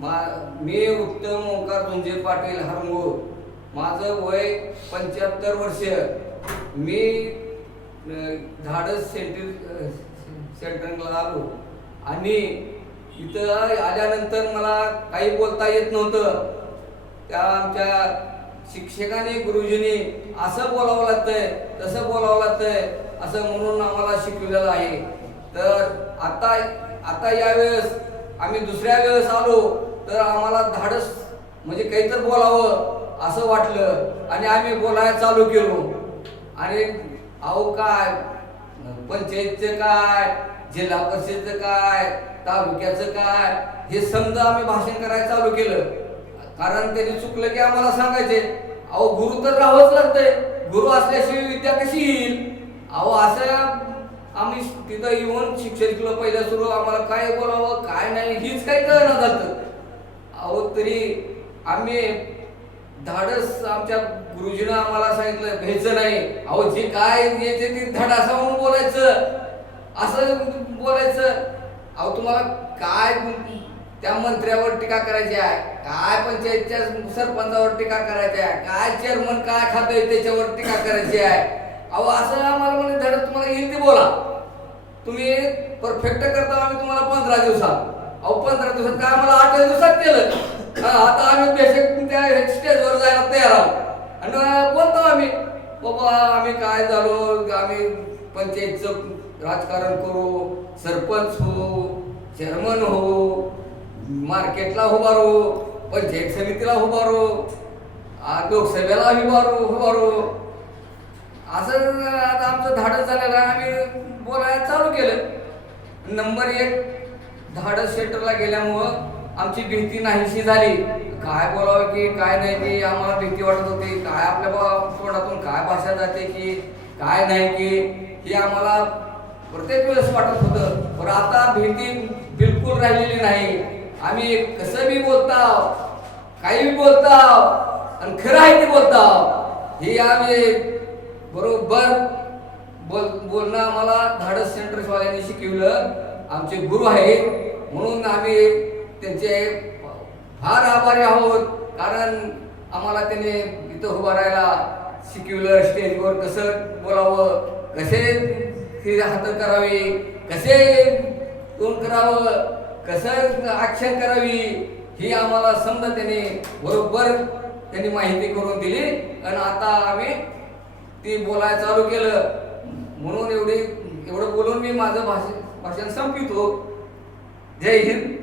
मा मी उत्तम ओंकार तुंजे पाटील हरमूळ माझं वय पंच्याहत्तर वर्ष. मी धाडस सेंटर सेंटरला आलो. आणि इथं आल्यानंतर मला काही बोलता येत नव्हतं. त्या आमच्या शिक्षकाने गुरुजींनी असं बोलावं लागतंय तसं बोलावं लागतंय असं म्हणून आम्हाला शिकवलेलं आहे. तर आता आता यावेळेस आम्ही दुसऱ्या वेळेस आलो. तर आम्हाला धाडस म्हणजे काहीतरी बोलावं असं वाटलं आणि आम्ही बोलायला चालू केलो. आणि अहो काय पंचायतचं काय जिल्हा परिषदचं काय तालुक्याचं काय हे समजा आम्ही भाषण करायला चालू केलं. कारण त्यांनी चुकलं की आम्हाला सांगायचे अहो गुरु तर राहावंच लागतंय. गुरु असल्याशिवाय विद्या कशी येईल? अहो असं आम्ही तिथं येऊन शिक्षण केलं पहिलं सुरू आम्हाला काय बोलावं काय नाही हीच काही कळणं झालं अहो तरी आम्ही धाडस आमच्या गुरुजीनं आम्हाला सांगितलं घ्यायचं नाही. अहो जे काय घ्यायचे ते धडासा म्हणून बोलायचं. असं बोलायचं. अहो तुम्हाला काय त्या मंत्र्यावर टीका करायची आहे? काय पंचायतच्या सरपंचावर टीका करायची आहे? काय चेअरमन काय खातोय त्याच्यावर टीका करायची आहे? अहो असं आम्हाला म्हणजे धडा तुम्हाला येईल ते बोला. तुम्ही परफेक्ट करता आम्ही तुम्हाला पंधरा दिवसात. अहो पंधरा दिवसात काय आम्हाला केलं आता आम्ही पेशंट त्या स्टेजवर जायला तयार आहोत. आणि बोलतो आम्ही बाबा आम्ही काय झालो? आम्ही पंचायतचं राजकारण करू सरपंच हो चेअरमन हो मार्केटला उभारो पंचायत समितीला उभारो लोकसभेला उभारो उभारो असं आता आमचं धाडस झालेलं आहे. आम्ही बोलायला चालू केलं. नंबर एक धाडस सेंटरला गेल्यामुळं आमची भीती नाहीशी झाली. काय बोलावं की काय नाही की आम्हाला भीती वाटत होती. काय आपल्या तोंडातून काय भाषा जाते की काय नाही की हे आम्हाला प्रत्येक वेळेस वाटत होतं. पण आता भीती बिलकुल राहिलेली नाही. आम्ही कसं बी बोलताव काही बी बोलताव आणि खरं आहे ते बोलताव. हे आम्ही बरोबर बोल बोलणं आम्हाला धाडस सेंटरवाल्यांनी शिकवलं. आमचे गुरु आहेत म्हणून आम्ही त्यांचे फार आभारी आहोत. कारण आम्हाला त्याने इथं उभं राहायला शिकवलं स्टेजवर कसं बोलावं कसे ते हात करावे कसे तोंड करावं कसं ऍक्शन करावी ही आम्हाला समजा त्याने बरोबर त्यांनी माहिती करून दिली. आणि आता आम्ही ती बोलायला चालू केलं. म्हणून एवढी एवढं बोलून मी माझं भाषण भाषण संपितो जय हिंद.